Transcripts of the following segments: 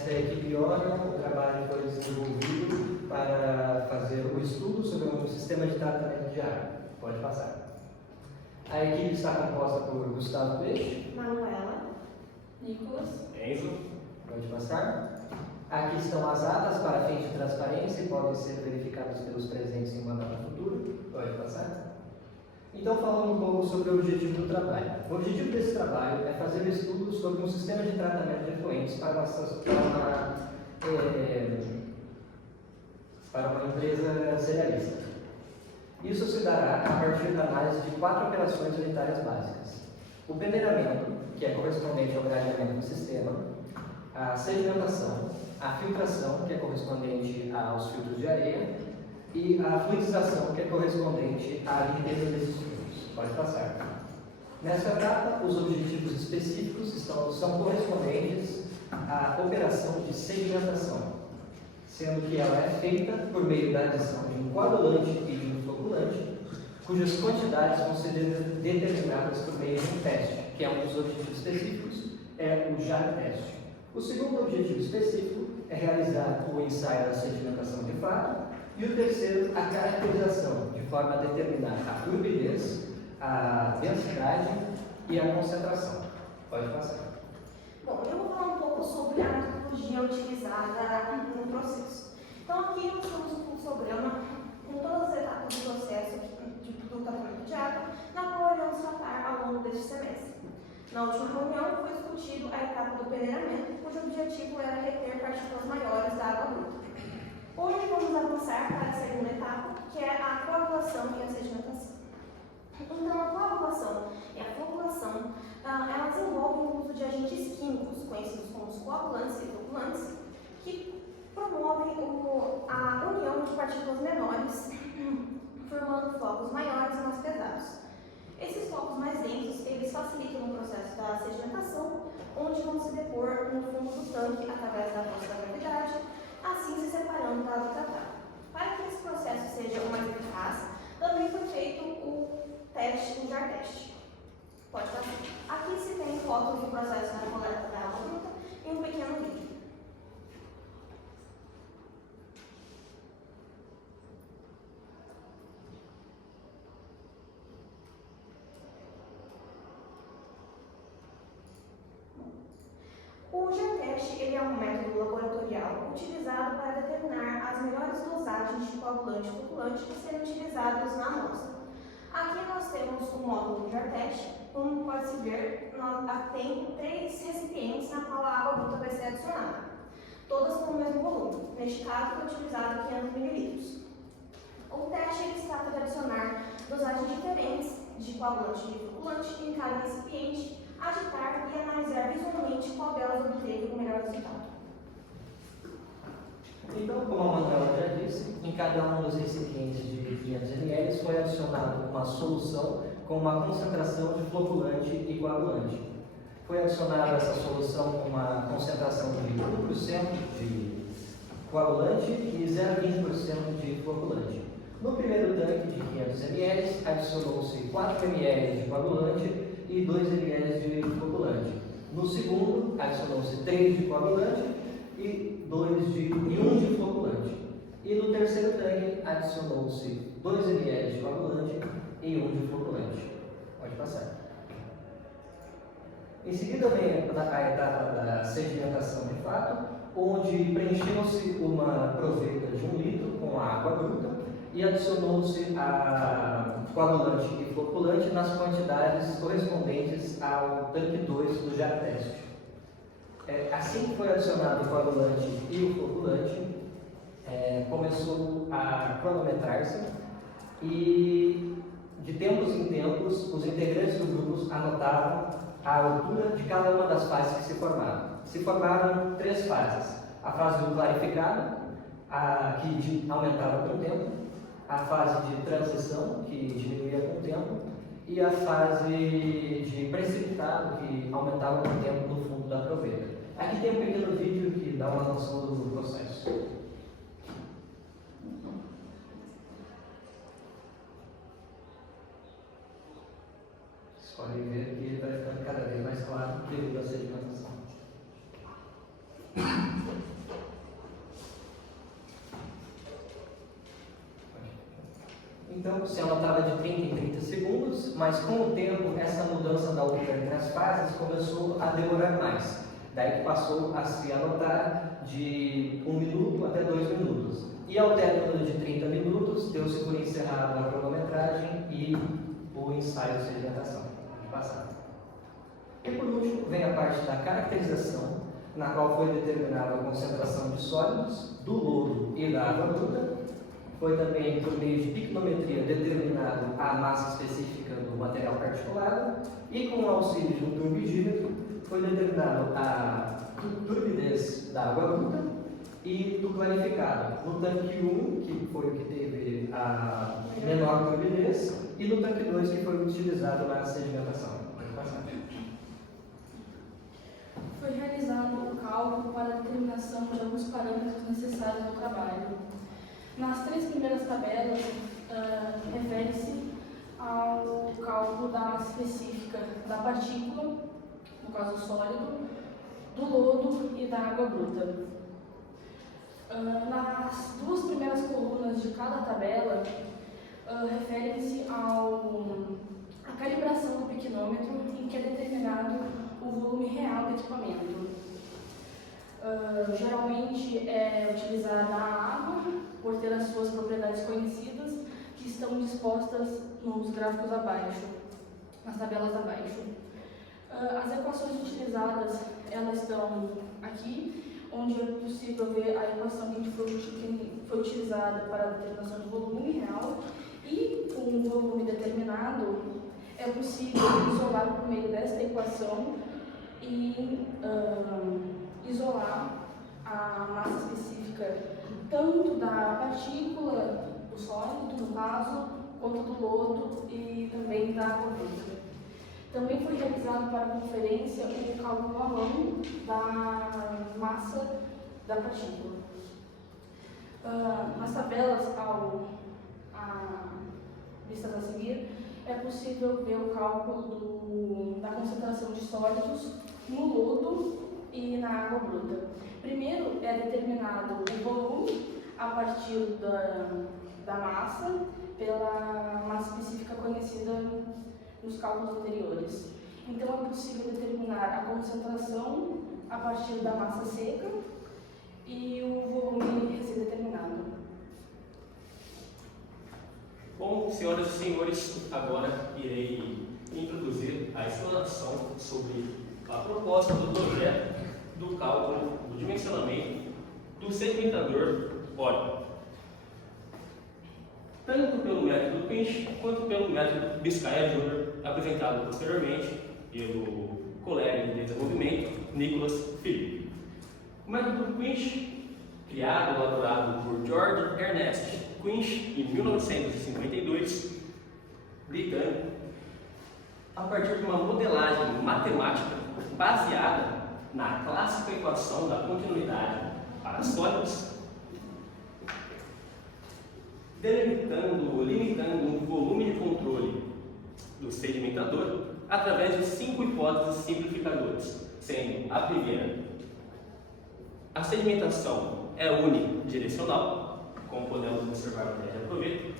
Nesta equipe órgão, o trabalho foi desenvolvido para fazer o estudo sobre um sistema de tratamento de água. Pode passar. A equipe está composta por Gustavo Peixe, Manuela, Nicolas, Enzo. pode passar. Aqui estão as atas para fins de transparência e podem ser verificadas pelos presentes em uma data futura. Pode passar. Então, falando um pouco sobre o objetivo do trabalho. O objetivo desse trabalho é fazer estudos sobre um sistema de tratamento de efluentes para uma empresa cerealista. Isso se dará a partir da análise de 4 operações unitárias básicas: o peneiramento, que é correspondente ao gradeamento do sistema; a sedimentação; a filtração, que é correspondente aos filtros de areia; e a fluidização, que é correspondente à limpeza desses fluidos. Pode passar. Nessa etapa, os objetivos específicos são correspondentes à operação de sedimentação, sendo que ela é feita por meio da adição de um coagulante e de um floculante, cujas quantidades vão ser determinadas por meio de um teste, que é um dos objetivos específicos, é o JAR teste. O segundo objetivo específico é realizar o ensaio da sedimentação de fato, e o terceiro, a caracterização, de forma a determinar a turbidez, a densidade e a concentração. Pode passar. Bom, eu vou falar um pouco sobre a metodologia utilizada no processo. Então, aqui nós temos um fluxograma com todas as etapas do processo do tratamento de água, na qual iremos tratar ao longo deste semestre. Na última reunião, foi discutido a etapa do peneiramento, cujo objetivo era reter partículas maiores da água bruta. Hoje vamos avançar para a segunda etapa, que é a coagulação e a sedimentação. Então, a coagulação e a floculação, elas envolvem o uso de agentes químicos, conhecidos como os coagulantes e floculantes, que promovem a união de partículas menores, formando flocos maiores e mais pesados. Esses flocos mais densos, eles facilitam o processo da sedimentação, onde vão se depor no fundo do tanque através da força da gravidade, assim se separando da água tratada. Para que esse processo seja o mais eficaz, também foi feito o JAR teste. Pode passar. Aqui se tem fotos do processo da coleta da água bruta e um pequeno vídeo. O JAR-teste ele é um método laboratorial utilizado para determinar as melhores dosagens de coagulante e floculante que serão utilizados na amostra. Aqui nós temos o módulo do JAR-teste, como pode-se ver, tem 3 recipientes na qual a água bruta vai ser adicionada, todas com o mesmo volume. Neste caso, foi utilizado 500 ml. O teste ele se trata de adicionar dosagens diferentes de coagulante e floculante em cada recipiente, agitar e analisar visualmente qual delas obteve o melhor resultado. Então, como a Manuela já disse, em cada um dos recipientes de 500 ml foi adicionada uma solução com uma concentração de floculante e coagulante. Foi adicionada essa solução com uma concentração de 1% de coagulante e 0,20% de floculante. No primeiro tanque de 500 ml, adicionou-se 4 ml de coagulante e 2 ml de floculante. No segundo, adicionou-se 3 de coagulante e 1 de floculante. E no terceiro tanque, adicionou-se 2 ml de coagulante e 1 de floculante. Pode passar. Em seguida vem a etapa da sedimentação de fato, onde preencheu-se uma proveta de 1 litro com a água bruta e adicionou-se a coagulante e floculante nas quantidades correspondentes ao tanque 2 do JAR teste. Assim que foi adicionado o coagulante e o floculante, começou a cronometrar-se e, de tempos em tempos, os integrantes do grupo anotavam a altura de cada uma das fases que se formaram. Se formaram 3 fases: a fase do clarificado, que aumentava com o tempo, a fase de transição, que diminuía com o tempo, e a fase de precipitado, que aumentava com o tempo no fundo da proveta. Aqui tem um pequeno vídeo que dá uma noção do processo. Podem ver que ele vai ficando cada vez mais claro devido à sedimentação. Então, se anotava de 30 em 30 segundos, mas com o tempo, essa mudança da altura entre as fases começou a demorar mais. Daí que passou a se anotar de 1 minuto até 2 minutos. E ao término de 30 minutos, deu-se por encerrada a cronometragem e o ensaio de sedimentação. E por último, vem a parte da caracterização, na qual foi determinada a concentração de sólidos, do lodo e da água bruta. Foi também, por meio de picnometria, determinado a massa específica do material particulado e, com o auxílio de um turbidímetro, foi determinado a turbidez da água bruta e do clarificado. No tanque 1, que foi o que teve a menor turbidez, e no tanque 2, que foi utilizado na sedimentação. Pode passar. Foi realizado o cálculo para a determinação de alguns parâmetros necessários ao trabalho. Nas 3 primeiras tabelas, refere-se ao cálculo da massa específica da partícula, no caso sólido, do lodo e da água bruta. Nas 2 primeiras colunas de cada tabela, referem-se à calibração do piquinômetro, em que é determinado o volume real do equipamento. Geralmente é utilizada a água, por ter as suas propriedades conhecidas, que estão dispostas nos gráficos abaixo, nas tabelas abaixo. As equações utilizadas, elas estão aqui, onde é possível ver a equação que foi utilizada para a determinação do volume real, e com um volume determinado, é possível isolar por meio desta equação e isolar a massa específica tanto da partícula, do sólido, no caso, quanto do lodo e também da água bruta. Também foi realizado para a conferência o cálculo à mão da massa da partícula. Nas tabelas vistas a seguir, é possível ver o cálculo da concentração de sólidos no lodo e na água bruta. Primeiro é determinado o volume a partir da massa, pela massa específica conhecida nos cálculos anteriores. Então é possível determinar a concentração a partir da massa seca e o volume recém-determinado. Bom, senhoras e senhores, agora irei introduzir a explanação sobre a proposta do projeto do cálculo do dimensionamento do sedimentador óleo, tanto pelo método Quinch quanto pelo método Biscaia Júnior, apresentado posteriormente pelo colega de desenvolvimento Nicholas Philip. O método Quinch, criado e elaborado por George Ernest Quinch em 1952, britânico, a partir de uma modelagem matemática baseada na clássica equação da continuidade para sólidos, limitando o volume de controle do sedimentador através de 5 hipóteses simplificadoras, sendo a primeira: a sedimentação é unidirecional, como podemos observar no teste de aproveito.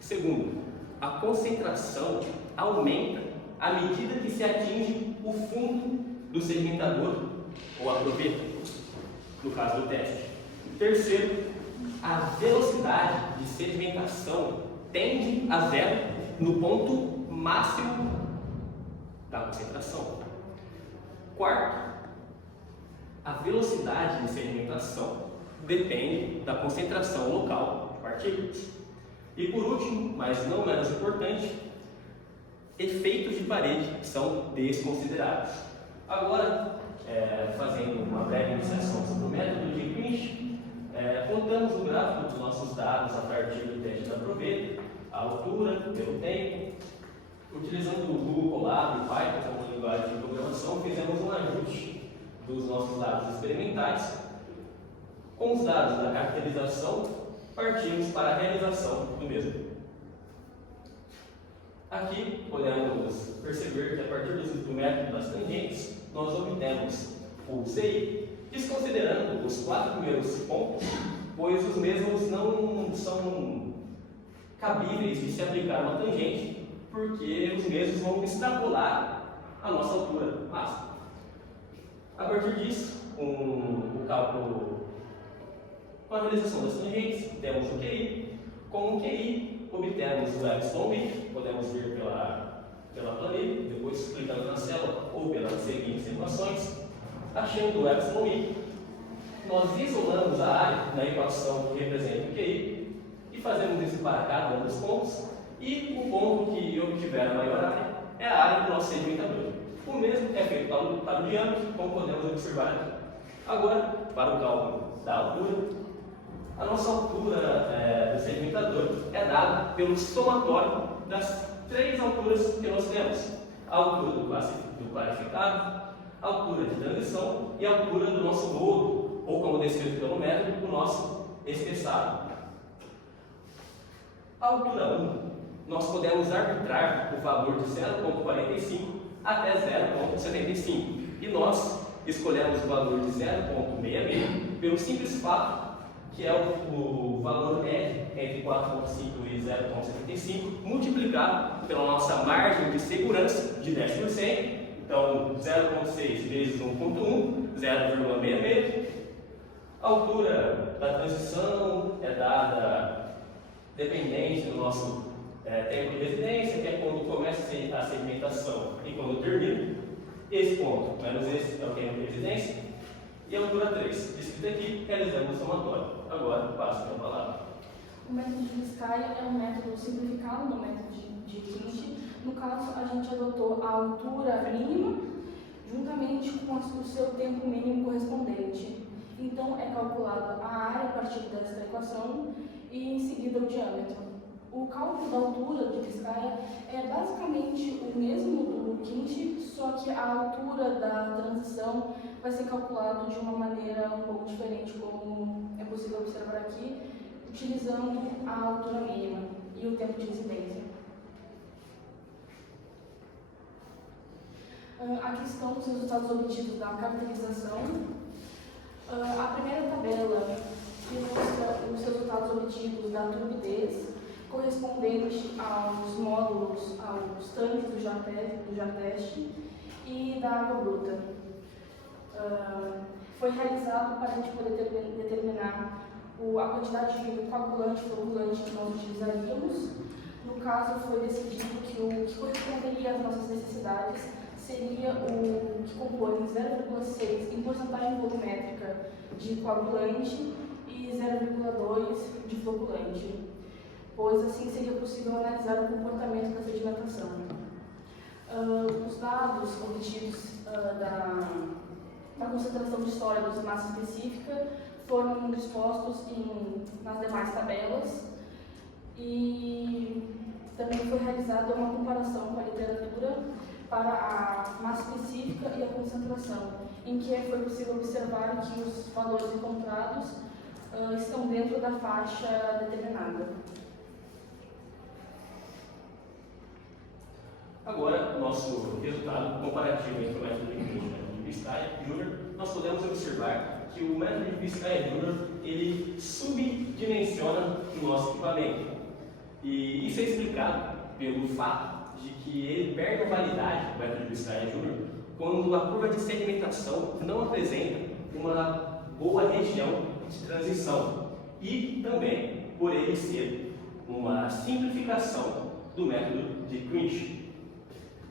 Segundo, a concentração aumenta à medida que se atinge o fundo do sedimentador ou aproveito, no caso do teste. Terceiro, a velocidade de sedimentação tende a zero no ponto máximo da concentração. Quarto, a velocidade de sedimentação depende da concentração local de partículas. E por último, mas não menos importante, efeitos de parede são desconsiderados. Agora, fazendo uma breve iniciação sobre o método de Quinch, contamos o gráfico dos nossos dados a partir do teste de aproveito, a altura, pelo tempo. Utilizando o Google Colab e Python como linguagem de programação, fizemos um ajuste dos nossos dados experimentais. Com os dados da caracterização, partimos para a realização do mesmo. Aqui podemos perceber que a partir do método das tangentes, nós obtemos o ZI, desconsiderando os 4 primeiros pontos, pois os mesmos não são cabíveis de se aplicar uma tangente, porque os mesmos vão extrapolar a nossa altura máxima. A partir disso, com o cálculo, com a realização das tangentes, temos o QI. Com o QI, obtemos o epsilon, podemos ver pela planilha, depois clicando na célula ou pelas seguintes equações. Achando o epsilon, nós isolamos a área na equação que representa o QI e fazemos isso para cada um dos pontos, e o ponto que obtiver a maior área é a área do nosso sedimentador. O mesmo é feito para o diâmetro, como podemos observar aqui. Agora, para o cálculo da altura, a nossa altura do sedimentador é dada pelo somatório das 3 alturas que nós temos: a altura do clarificado, a altura de transição e a altura do nosso lodo, ou como descrito pelo método, o nosso espessado. A altura 1, nós podemos arbitrar o valor de 0,45 até 0,75, e nós escolhemos o valor de 0,66 pelo simples fato que é o valor médio entre 4,5 e 0,75 multiplicado pela nossa margem de segurança de 10%. Então, 0,6 vezes 1,1, 0,66. A altura da transição é dada dependente do nosso tempo de residência, que é quando começa a sedimentação e quando termina. Esse ponto menos esse é o tempo de residência. E a altura 3, escrito aqui, realizamos o somatório. Agora, passo a palavra. O método de Biscaia é um método simplificado do método de Quint. No caso, a gente adotou a altura mínima juntamente com o seu tempo mínimo correspondente. Então, é calculada a área a partir desta equação e em seguida o diâmetro. O cálculo da altura de Biscaia é basicamente o mesmo do Quint, só que a altura da transição vai ser calculado de uma maneira um pouco diferente, como é possível observar aqui, utilizando a altura mínima e o tempo de residência. Aqui estão os resultados obtidos da caracterização. A primeira tabela ilustra os resultados obtidos da turbidez correspondente aos módulos, aos tanques do JAR-TEST e da água bruta. Foi realizado para a gente poder determinar a quantidade de coagulante e floculante que nós utilizaríamos. No caso, foi decidido que o que corresponderia às nossas necessidades seria o que compõe 0,6 em porcentagem volumétrica de coagulante e 0,2 de floculante, pois assim seria possível analisar o comportamento da sedimentação. Os dados obtidos da concentração de sólidos e massa específica foram dispostos nas demais tabelas, e também foi realizada uma comparação com a literatura para a massa específica e a concentração, em que foi possível observar que os valores encontrados estão dentro da faixa determinada. Agora, nosso resultado comparativo entre o método de Quint e o método de Biscaia Júnior, nós podemos observar que o método de Biscaia Júnior ele subdimensiona o nosso equipamento. E isso é explicado pelo fato de que ele perde a validade do método de Biscaia Júnior quando a curva de sedimentação não apresenta uma boa região de transição, e também por ele ser uma simplificação do método de Quint.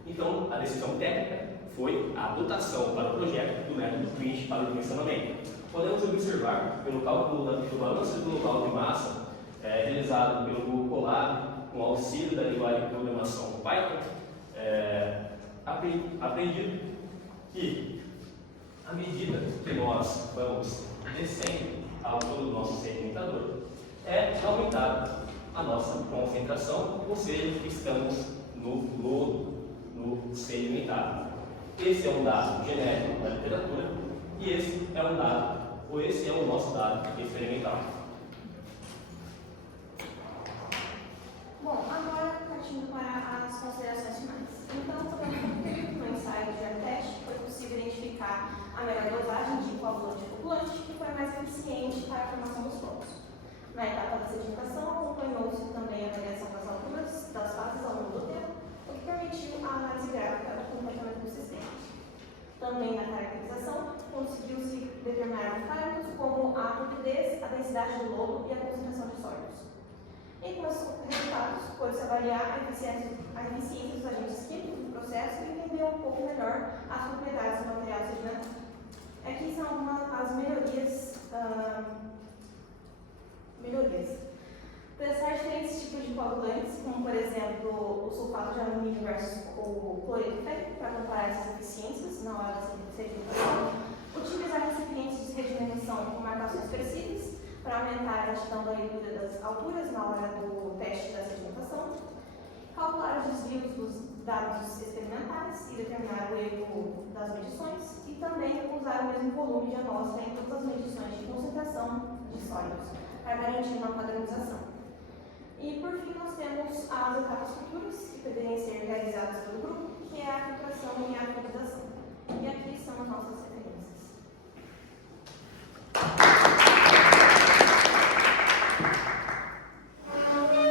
Então, a decisão técnica foi a adotação para o projeto do método Quint para o dimensionamento. Podemos observar pelo cálculo do balanço do local de massa realizado pelo Google Colab com auxílio da linguagem de programação Python, aprendido que, à medida que nós vamos descendo a altura do nosso sedimentador, é aumentada a nossa concentração, ou seja, estamos no lodo, no sedimentado. Esse é um dado genérico da literatura e esse é o nosso dado experimental. Bom, agora partindo para as considerações finais. Então, no ensaio de JAR-TEST foi possível identificar a melhor dosagem de coagulante e flocculante, que foi mais eficiente para a formação dos blocos. Na etapa da sedimentação, acompanhou-se também a avaliação densidade do lodo e a concentração de sólidos. E com esses resultados, pode-se avaliar a eficiência dos agentes químicos do processo e entender um pouco melhor as propriedades do material sedimentar. Aqui são algumas as melhorias. Testar diferentes tipos de coagulantes, como por exemplo o sulfato de alumínio versus o cloreto férrico, para comparar essas eficiências na hora da sedimentação. Utilizar recipientes de sedimentação com marcações precisas para aumentar a extensão da leitura das alturas na hora do teste da sedimentação. Calcular os desvios dos dados experimentais e determinar o erro das medições. E também usar o mesmo volume de amostra em todas as medições de concentração de sólidos, para garantir uma padronização. E por fim nós temos as etapas futuras que devem ser realizadas pelo grupo, que é a filtração e a validação. E aqui são as nossas